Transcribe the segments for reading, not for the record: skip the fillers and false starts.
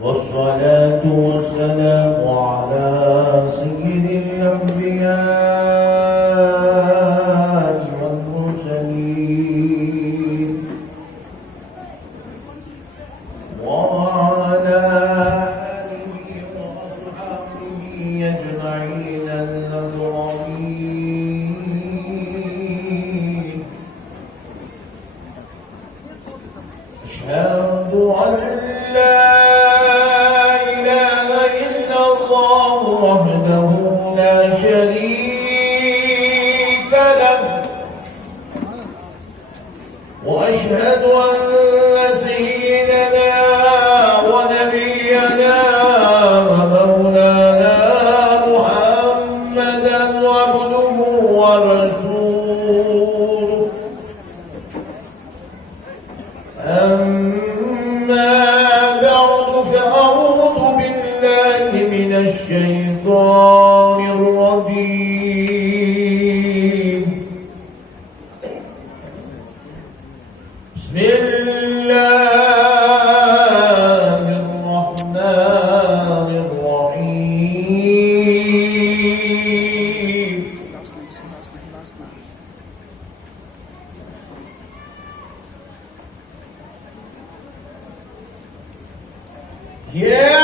والصلاة والسلام على سيد الأنبياء والمرسلين وعلى آله وأصحابه أجمعين الأكرمين. أشهد أن لا وحده لا شريك له وأشهد أن سيدنا ونبينا ومولانا محمدا عبده ورسوله. أما بعد فأعوذ بالله من الشيطان الرجيم. بسم الله الرحمن الرحيم. يا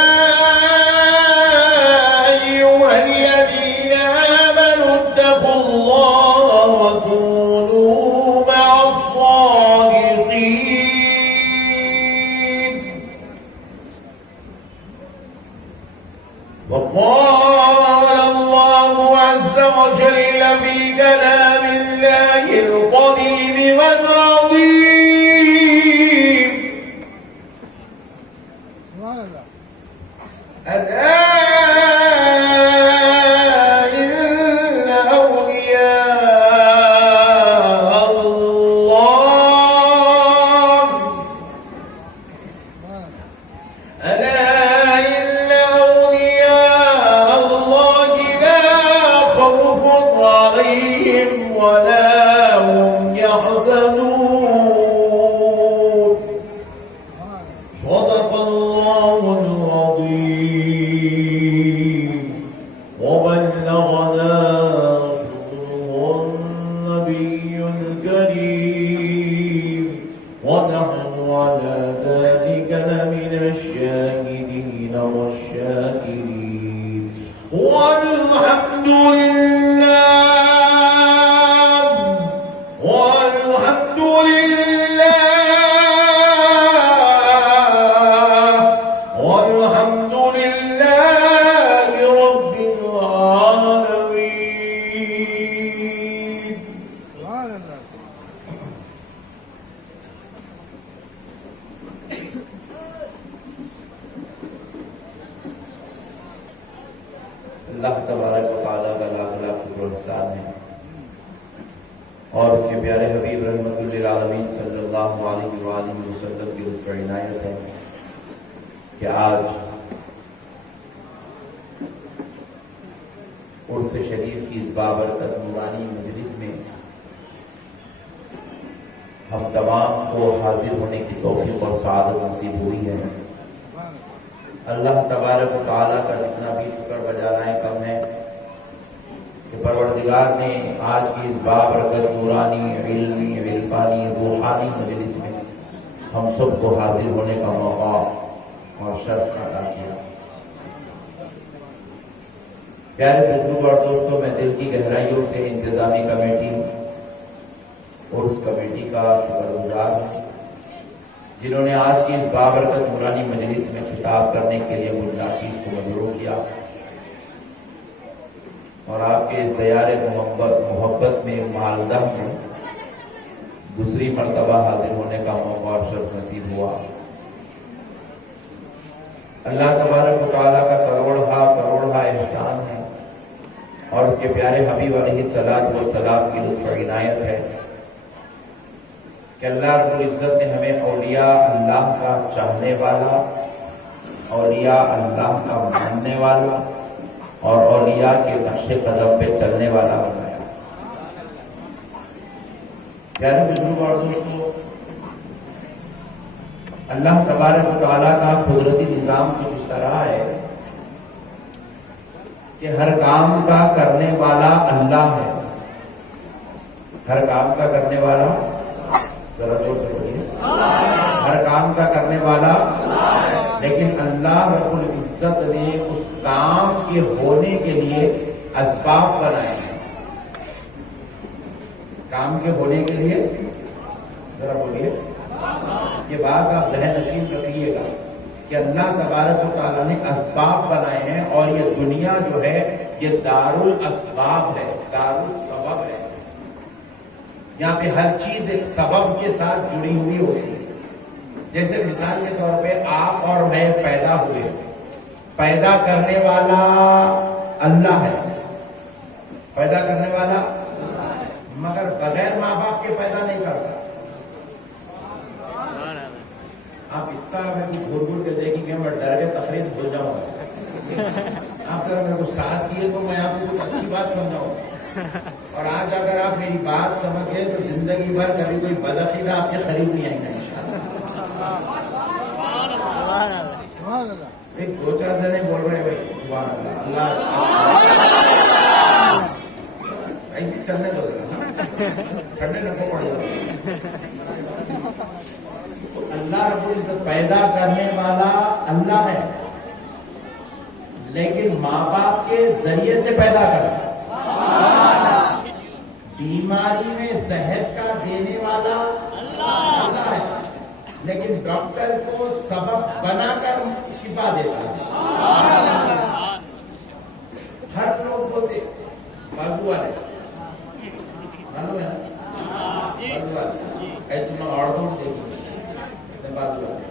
أيها الذين آمنوا اتقوا الله وكونوا مع الصادقين. وقال الله عز وجل في كلام الله القديم والعظيم: ألا إن أولياء الله لا خوف عليهم ولا هم يحزنون. صدق الله العظيم وبلغنا رسوله النبي الكريم ونحن على ذلك لمن الشاهدين والشاكرين والحمد لله رب العالمين. اللہ تبارک و تعالیٰ کا لاکھ لاکھ شکر و احسان ہے اور اس کے پیارے حبیب رحمت للعالمین صلی اللہ علیہ وآلہ وسلم کی لطف و عنایت ہے کہ آج عرس شریف کی اس بابرکت نورانی مجلس میں ہم تمام کو حاضر ہونے کی توفیق اور سعادت نصیب ہوئی ہے. اللہ تبارک و تعالیٰ کا جتنا بھی شکر بجا رہے کم ہے کہ پروردگار نے آج کی اس بابرکت نورانی علمی عرفانی روحانی مجلس میں ہم سب کو حاضر ہونے کا موقع اور شرف عطا کیا. پیارے بزرگ اور دوستوں، میں دل کی گہرائیوں سے انتظامی کمیٹی اور اس کمیٹی کا شکر گزار ہوں جنہوں نے آج کی اس بابرکت نورانی مجلس میں خطاب کرنے کے لیے مجھ ناچیز کو مدعو کیا اور آپ کے اس دیار محبت میں مالدہ میں دوسری مرتبہ حاضر ہونے کا موقع اور شرف نصیب ہوا. اللہ تبارک و تعالیٰ کا کروڑا احسان ہے اور اس کے پیارے حبیب علیہ الصلوۃ والسلام کی لطف و عنایت ہے کہ اللہ رب العزت نے ہمیں اولیاء اللہ کا چاہنے والا اولیاء اللہ کا ماننے والا اور اولیاء کے نقش قدم پہ چلنے والا بنایا۔ پیارے بزرگ اور دوستوں، اللہ تبارک و تعالیٰ کا قدرتی نظام کچھ اس طرح ہے کہ ہر کام کا کرنے والا اللہ ہے۔ ہر کام کا کرنے والا، ذرا زور سے بولیے، ہر کام کا کرنے والا، لیکن اللہ رب العزت نے اس کام کے ہونے کے لیے اسباب بنائے ہیں۔ کام کے ہونے کے لیے ذرا بولیے، یہ بات آپ ذہن نشین رکھیے گا کہ اللہ تبارک و تعالیٰ نے اسباب بنائے ہیں، اور یہ دنیا جو ہے یہ دار الاسباب ہے، دار السبب ہے۔ یہاں پہ ہر چیز ایک سبب کے ساتھ جڑی ہوئی ہوتی ہے۔ جیسے مثال کے طور پہ آپ اور میں پیدا ہوئے، پیدا کرنے والا اللہ ہے، پیدا کرنے والا، مگر بغیر ماں باپ کے پیدا نہیں کرتا۔ آپ اتنا میرے کو گھور گھور کے دیکھیں گے، میں ڈر کے تقریر بھول جاؤں گا۔ آپ اگر میرے کو ساتھ کیے تو میں آپ کو کچھ اچھی بات سمجھاؤں گا، اور آج اگر آپ میری بات سمجھ گئے تو زندگی بھر کبھی کوئی بدعقیدہ آپ کے قریب نہیں آئیں گے انشاءاللہ۔ ایک دو چار جنے بول رہے ہیں بھائی سبحان اللہ، اللہ ایسے چلنے دو ذرا، ٹھنڈے نکو پڑ جاؤ۔ اللہ رب العزت پیدا کرنے والا اللہ ہے، لیکن ماں باپ کے ذریعے سے پیدا کرتا ہے۔ بیماری میں صحت کا دینے والا اللہ ہے، لیکن ڈاکٹر کو سبب بنا کر شفا دیتا ہے۔ ہر لوگ ہوتے بازو والے، معلوم ہے نا، بازو والے تم عورتوں سے بازو والے،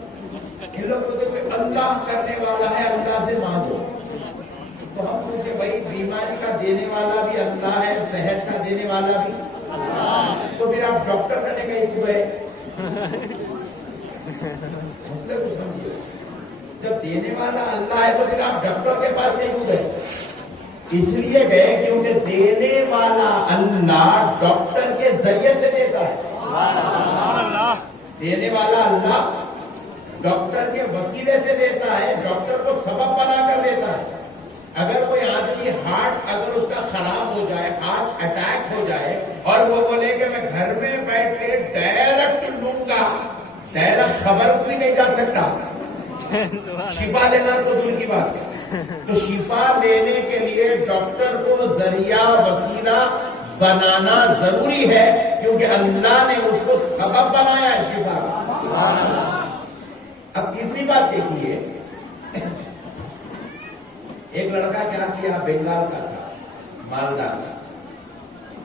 ان لوگ کو کوئی اللہ کرنے والا ہے، اللہ سے مانگو۔ تو ہم پوچھے بھائی بیماری کا دینے والا بھی اللہ ہے، صحت کا دینے والا بھی اللہ، تو پھر آپ ڈاکٹر کرنے گئے کیوں گئے؟ مسئلے کو سمجھیے، جب دینے والا اللہ ہے تو پھر آپ ڈاکٹر کے پاس نہیں کیوں گئے؟ اس لیے گئے کیونکہ دینے والا اللہ ڈاکٹر کے ذریعے سے دیتا ہے۔ دینے والا اللہ ڈاکٹر کے وسیلے سے دیتا ہے، ڈاکٹر کو سبب بنا کر دیتا ہے۔ اگر کوئی آدمی ہارٹ اگر اس کا خراب ہو جائے، ہارٹ اٹیک ہو جائے، اور وہ بولے کہ میں گھر میں بیٹھ کے ڈائریکٹ لوں گا، ڈائریکٹ خبر بھی نہیں جا سکتا، شفا لینا تو دور کی بات ہے۔ تو شفا لینے کے لیے ڈاکٹر کو ذریعہ وسیلہ بنانا ضروری ہے، کیونکہ اللہ نے اس کو سبب بنایا ہے شفا کا۔ اب تیسری بات دیکھیے، ایک لڑکا کیا کیا، بنگال کا تھا، مالدار کا،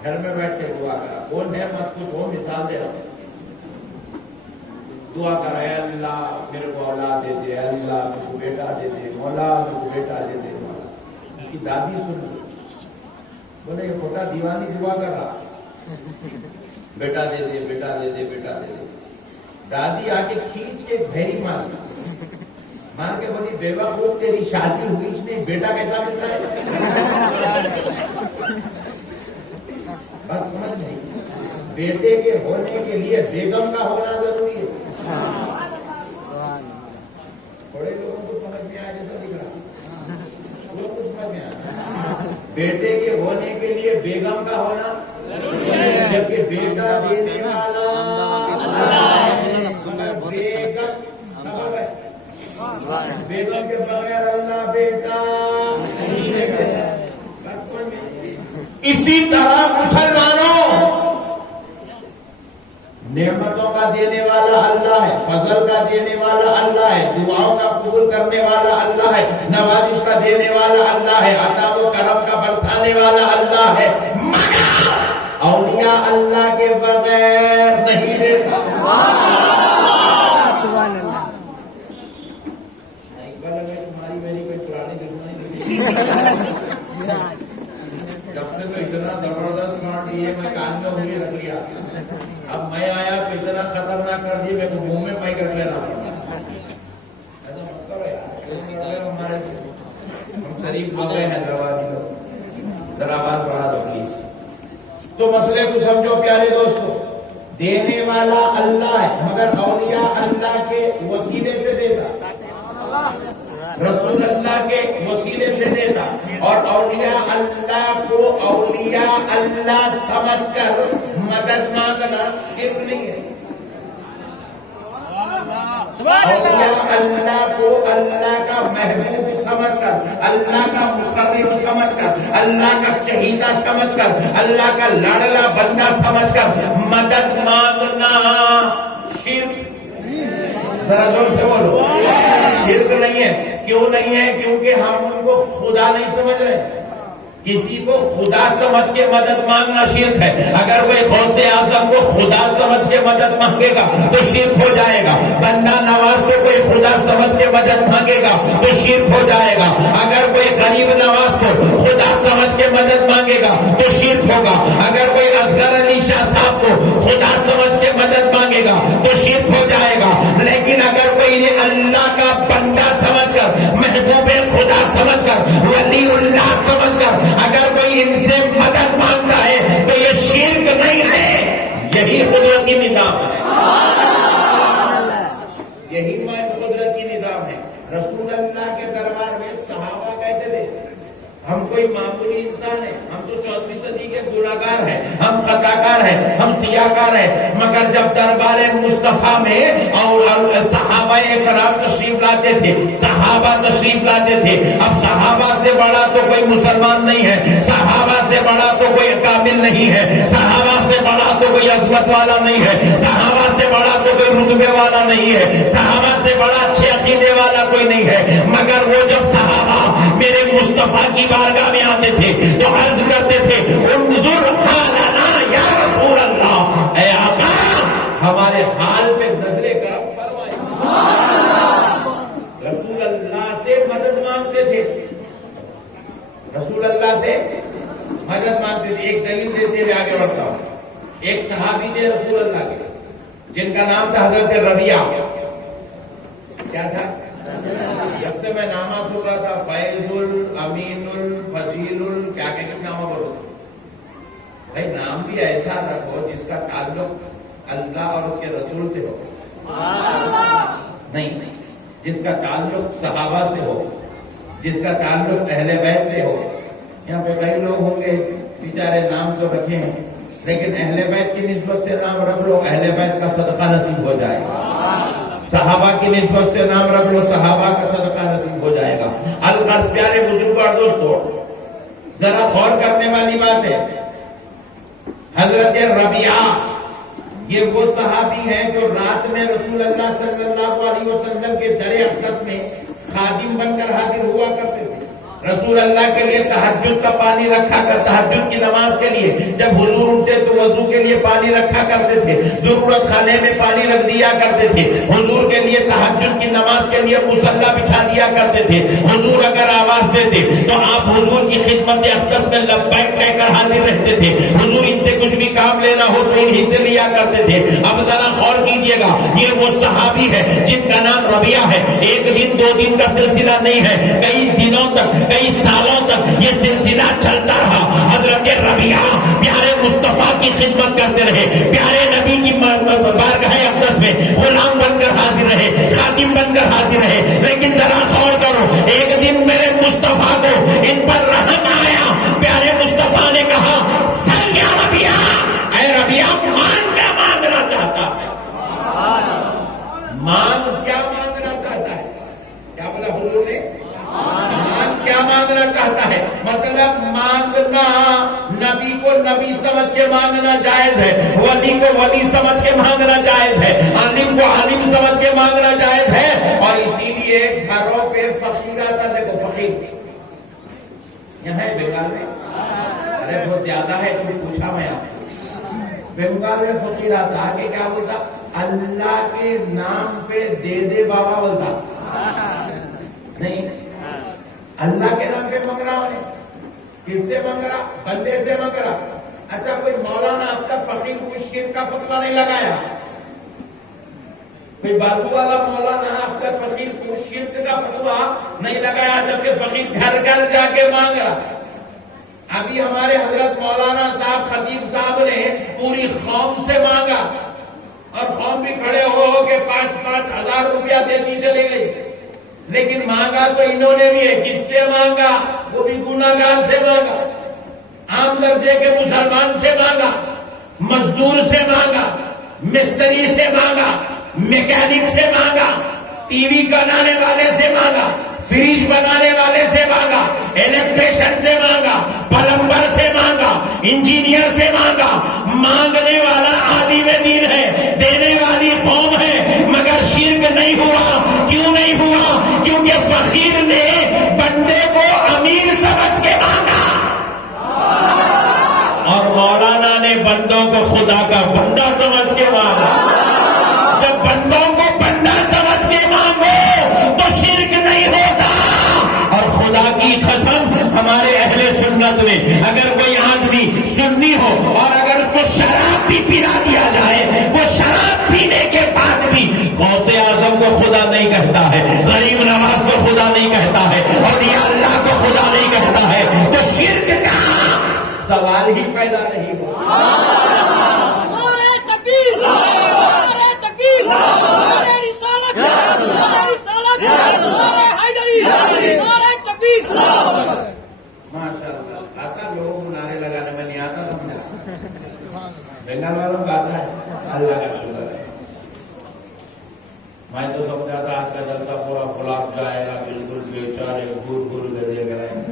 گھر میں بیٹھ کے دعا کرا، کون ہے مت کچھ ہو، مثال دے رہا ہوں، دعا کر رہے اللہ میرے کو اولاد دے دے، اللہ میرے کو بیٹا دے دے، مولا میرے کو بیٹا دے دے۔ مولا اس کی دادی سن لی، بولے یہ چھوٹا دیوانی دعا کر رہا، بیٹا دے دے، بیٹا دے دے، بیٹا دے دے۔ دادی آ کے کھینچ کے بھیری ماری، مار کے بولی بے وقوف تیری شادی ہوئی نہیں، بیٹا کیسا ملتا ہے؟ بات سمجھ نہیں، بیٹے کے ہونے کے لیے بیگم کا ہونا ضروری ہے۔ بڑے لوگوں کو سمجھ میں آیا جیسا دکھ رہا، لوگوں کو سمجھ میں آیا، بیٹے کے ہونے کے لیے بیگم کا ہونا ضروری ہے، جبکہ بیٹا دینے والا بیگم سبب ہے، بیگم کے بغیر اللہ بیٹا نہیں دیتا۔ اسی طرح مسلمانوں، نعمتوں کا دینے والا اللہ ہے، فضل کا دینے والا اللہ ہے، دعاؤں کا قبول کرنے والا اللہ ہے، نوازش کا دینے والا اللہ ہے، عطا و کرم کا برسانے والا اللہ ہے، مگر اولیاء اللہ کے بغیر نہیں دیتا۔ سبحان اللہ۔ تمہاری میری کوئی پرانی دشمنی جب سے تو اتنا زبردست مار دیے، میں کان میں انگلی رکھ لیا، اب میں آیا تو اتنا خطرناک کر دیے میں کو منہ میں مائک رکھ لینا پڑا۔ ایسا مطلب ہے ہمارے ہم قریب ہو گئے حیدرآباد ذرا بات بڑھا دو پلیز. تو مسئلے کو سمجھو پیارے دوستو. دینے والا اللہ ہے مگر اولیاء اللہ کے وسیلے سے دیتا, رسول اللہ کے وسیلے سے دیتا, اور اولیاء اللہ کو اولیاء اللہ سمجھ کر مدد مانگنا شرک نہیں ہے. اولیاء اللہ کو اللہ کا محبوب سمجھ کر, اللہ کا مقرب سمجھ کر, اللہ کا چہیتا سمجھ کر, اللہ کا لاڈلا بندہ سمجھ کر مدد مانگنا شرک. ذرا زور سے بولو, شرک نہیں ہے. کیوں نہیں ہے؟ کیونکہ ہم ان کو خدا نہیں سمجھ رہے. کسی کو خدا سمجھ کے مدد مانگنا شرک ہے. اگر کوئی غوث اعظم کو خدا سمجھ کے مدد مانگے گا تو شرک ہو جائے گا. بندہ نواز کو کوئی خدا سمجھ کے مدد مانگے گا تو شرک ہو جائے گا. اگر کوئی غریب نواز کو خدا سمجھ کے مدد مانگے گا تو شرک ہوگا. اگر کوئی اصغر علی شاہ صاحب کو خدا سمجھ کے مدد مانگے گا تو شرک ہو جائے گا. لیکن اگر کوئی اللہ کا بندہ سمجھ کر, محبوب خدا سمجھ کر, ولی اللہ سمجھ کر اگر کوئی ان سے مدد مانگتا ہے تو یہ شرک نہیں ہے. یہی قدرتی نظام ہے, یہی قدرتی نظام ہے. رسول اللہ کے دربار میں صحابہ کہتے تھے ہم کوئی معمولی انسان ہیں, ہم تو 14ویں صدی کے گناہگار ہیں, ہم خطاکار ہیں, ہم سیاہکار ہیں. مگر جب دربار مصطفیٰ میں اور صحابہ کرام تشریف لاتے تھے, صحابہ تشریف لاتے تھے, اب صحابہ سے بڑا تو کوئی مسلمان نہیں ہے, صحابہ سے بڑا تو کوئی کامل نہیں ہے, صحابہ سے بڑا تو کوئی عظمت والا نہیں ہے, صحابہ سے بڑا تو کوئی رتبے والا نہیں ہے, صحابہ سے بڑا اچھے عقیدے والا کوئی نہیں ہے. مگر وہ جب صحابہ میرے مصطفیٰ کی بارگاہ میں آتے تھے تو عرض کرتے تھے انظر حالنا یا رسول اللہ, اے آقا ہمارے حال پہ نظر کرم فرمائے. رسول اللہ سے مدد مانگتے تھے, رسول اللہ سے مدد مانگتے تھے. ایک دلیل دیتے ہوئے آگے بڑھتا ہوں. ایک صحابی تھے رسول اللہ کے جن کا نام تھا حضرت ربیعہ. کیا تھا؟ جب سے میں نامہ سن رہا تھا فیض امین فضیل کیا کہ کچھ نامہ بولو. بھائی نام بھی ایسا رکھو جس کا تعلق اللہ اور اس کے رسول سے ہو, نہیں جس کا تعلق صحابہ سے ہو, جس کا تعلق اہل بیت سے ہو. یہاں پہ کئی لوگ ہوں گے بیچارے نام تو رکھے ہیں لیکن اہل بیت کی نسبت سے نام رکھ لو, اہل بیت کا صدقہ نصیب ہو جائے گا. صحابہ کی نسبت سے نام رکھ لو, صحابہ کا صدقہ نصیب ہو جائے گا. الغرض پیارے بزرگ اور دوستو, ذرا غور کرنے والی بات ہے. حضرت ربیعہ یہ وہ صحابی ہیں جو رات میں رسول اللہ صلی اللہ علیہ وسلم کے در اقدس میں خادم بن کر حاضر ہوا کرتے تھے. رسول اللہ کے لیے تہجد کا پانی رکھا کر, تہجد کی نماز کے لیے جب حضور اٹھتے تو وضو کے لیے پانی رکھا کرتے تھے, ضرورت خانے میں پانی رکھ دیا کرتے تھے. حضور کے لیے تہجد کی نماز کے لیے مصلی بچھا دیا کرتے تھے. حضور اگر آواز دیتے تو آپ حضور کی خدمت اقدس میں لبیک کہہ کر حاضر رہتے تھے. حضور ان سے کچھ بھی کام لینا ہو تو انہی سے لیا کرتے تھے. اب ذرا غور کیجئے گا, یہ وہ صحابی ہے جن کا نام ربیعہ ہے. ایک دن دو دن کا سلسلہ نہیں ہے, کئی دنوں تک کئی سالوں تک یہ سلسلہ چلتا رہا. حضرت ربیعہ پیارے مصطفیٰ کی خدمت کرتے رہے, پیارے نبی کی بارگاہ اقدس میں غلام بن کر حاضر رہے, خادم بن کر حاضر رہے. لیکن ذرا غور کرو, ایک دن میرے مصطفیٰ کو ان پر رحم آیا. پیارے مصطفیٰ نے کہا سل یا ربیعہ, اے ربیعہ مان کیا مانگنا چاہتا ہے, مان کیا مانگنا چاہتا ہے. کیا بولا حضور نے؟ کیا مانگنا چاہتا ہے. مطلب مانگنا, نبی کو نبی سمجھ کے مانگنا جائز ہے, ولی کو ولی سمجھ کے مانگنا جائز ہے, عالم کو عالم سمجھ کے مانگنا جائز ہے. اور اسی لیے گھروں پہ فقیر آتا, دیکھو فقیر یہاں ہے بنگال میں, ارے بہت زیادہ ہے کچھ پوچھا میں آپ سے. بنگال میں فقیر آتا, آگے کیا بولتا, اللہ کے نام پہ دے دے بابا بولتا. نہیں, اللہ کے نام پہ مانگ رہا ہے. کس سے مانگ رہا؟ بندے سے مانگ رہا. اچھا کوئی مولانا اب تک فقیر کو شرک کا فتویٰ نہیں لگایا, کوئی بازو والا مولانا اب تک فقیر کو شرک کا فتویٰ نہیں لگایا, جبکہ فقیر گھر گھر جا کے مانگ رہا. ابھی ہمارے حضرت مولانا صاحب خطیب صاحب نے پوری قوم سے مانگا اور قوم بھی کھڑے ہو کے 5,000 روپیہ دیتی چلے گئی، لیکن مانگا تو انہوں نے بھی ہے. کس سے مانگا؟ وہ بھی گناہگار سے مانگا، عام درجے کے مسلمان سے مانگا، مزدور سے مانگا، مستری سے مانگا، میکینک سے مانگا، ٹی وی بنانے والے سے مانگا، فریج بنانے والے سے مانگا، الیکٹریشن سے مانگا، پلمبر سے مانگا، انجینئر سے مانگا. مانگنے والا عالم دین ہے، دینے والی قوم ہے، مگر شرک نہیں ہوا. کیوں نہیں ہوا؟ کیونکہ فقیر نے بندے کو امیر سمجھ کے مانگا اور مولانا نے بندوں کو خدا کا بندہ سمجھ کے مانگا. جب بندوں کو بندہ سمجھ کے مانگو تو شرک نہیں ہوتا. اور خدا کی قسم ہمارے اہل سنت میں اگر کوئی آدمی سنی ہو اور اگر اس کو شراب بھی پلا دیا جائے، وہ شراب پینے کے بعد بھی غوث اعظم کو خدا نہیں کہتا ہے، غریب نواز کو خدا نہیں کہتا ہے، اور یا اللہ کو خدا نہیں کہتا ہے، تو شرک کا سوال ہی پیدا نہیں ہوا. ماشاء اللہ آتا لوگوں کو نعرے لگانے میں نہیں آتا، سمجھا بنگال والوں کا آتا ہے. اللہ کا شکر ہے. میں تو سمجھا تھا آج کا جلسہ پورا فلاپ جائے گا، بالکل بیچارے گھور کے دیکھ رہے ہیں،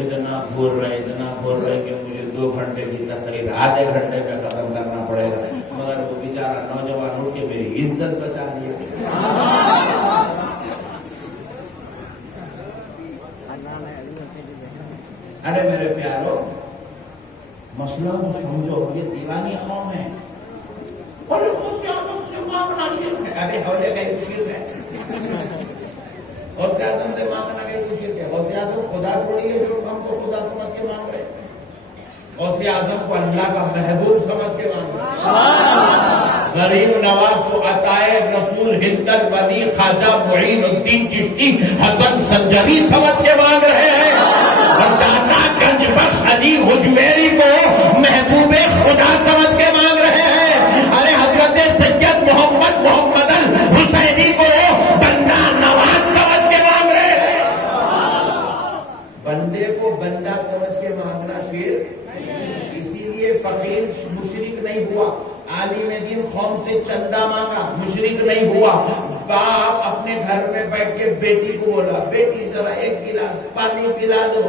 اتنا گھور رہے کہ مجھے 2 گھنٹے کی تقریر آدھے گھنٹے میں ختم کرنا پڑے گا، مگر وہ بیچارہ نوجوان ہو کے میری عزت بچا لیا. ارے میرے پیارو، مسئلہ کو سمجھو، یہ دیوانی قوم ہے. اور غوث اعظم سے مانگنا شرک ہے. ارے حولے کا ایک شرک ہے، غوث اعظم سے مانگنا کا ایک شرک ہے. غوث اعظم خدا تھوڑی ہے جو ہم کو خدا سمجھ کے مانگ رہے. غوث اعظم کو اللہ کا محبوب سمجھ کے مانگ رہے. غریب نواز کو عطائے رسول ہندر ولی خواجہ معین الدین چشتی حسن سنجری سمجھ کے مانگ رہے ہیں. اور داتا گنج بخش علی حجویری کو محبوب خدا سمجھ کے مانگ رہے ہیں. ارے حضرت سید محمد الحسینی کو بندہ نواز سمجھ کے مانگ رہے ہیں. بندے کو بندہ سمجھ کے مانگنا شرک. اسی لیے فقیر مشرک نہیں ہوا. عالم دین قوم سے چندہ مانگا، مشرک نہیں ہوا. باپ اپنے گھر میں بیٹھ کے بیٹی کو بولا، بیٹی ذرا 1 گلاس پانی پلا دو،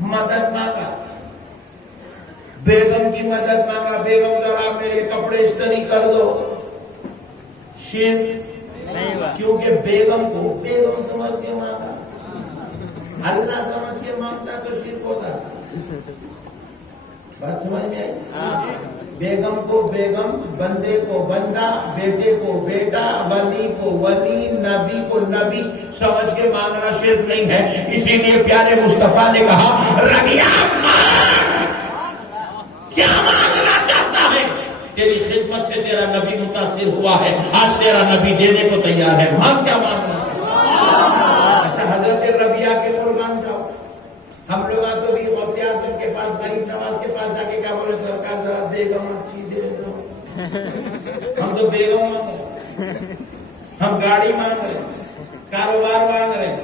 مدد مانگا. بیگم کی مدد مانگا، بیگم ذرا میرے کپڑے استری کر دو. شرک نہیں ہوا، کیونکہ بیگم کو بیگم سمجھ کے مانگا. اللہ سمجھ کے مانگتا تو شرک ہوتا. بات سمجھ میں آئی؟ بیگم کو بیگم، بندے کو بندہ، بیٹے کو بیٹا، ولی کو ولی، نبی کو نبی سمجھ کے مانگنا شرک نہیں ہے. اسی لیے پیارے مصطفیٰ نے کہا ربیہ کیا مانگنا چاہتا ہے؟ تیری خدمت سے تیرا نبی متاثر ہوا ہے، آج تیرا نبی دینے کو تیار ہے، مانگ کیا مانگنا. اچھا حضرت ربیہ کے قربان جاؤ. ہم لوگ تو بھی غوث اعظم کے پاس، غریب نواز کے پاس جا کے کیا بولے، سرکار ذرا بیگم اچھی دے دو. ہم تو بیگم مانگ رہے، ہم گاڑی مانگ رہے، کاروبار مانگ رہے،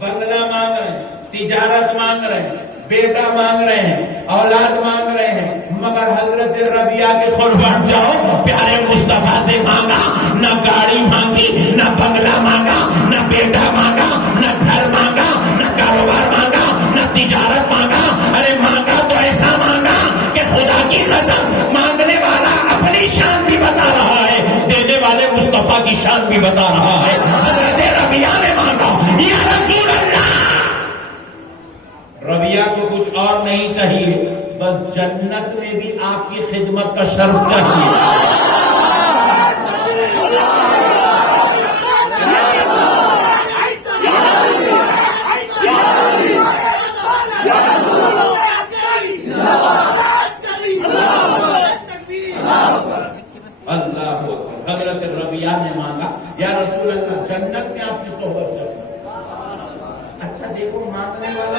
بنگلہ مانگ رہے، تجارت مانگ رہے ہیں، بیٹا مانگ رہے ہیں، اولاد مانگ رہے ہیں. مگر حضرت ربیہ کے قربان جاؤ، پیارے مصطفیٰ سے مانگا، نہ گاڑی مانگی، نہ بنگلہ مانگا، نہ بیٹا مانگا، نہ گھر مانگا، نہ کاروبار مانگا، نہ تجارت مانگا. ارے مانگا تو ایسا مانگا کہ خدا کی قسم مانگنے والا اپنی شان بھی بتا رہا ہے، دینے والے مصطفیٰ کی شان بھی بتا رہا ہے. حضرت ربیہ نے مانگا یا رسول اللہ. ربیہ کو کچھ اور نہیں چاہیے، بس جنت میں بھی آپ کی خدمت کا شرف چاہیے. اللہ حضرت ربیہ نے مانگا یا رسول اللہ جنت میں آپ کی صحبت چاہیے. اچھا دیکھو مانگنے والا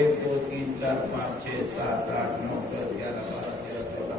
1 2 3 4 5 6 7 8 9 10 11 12 13 14।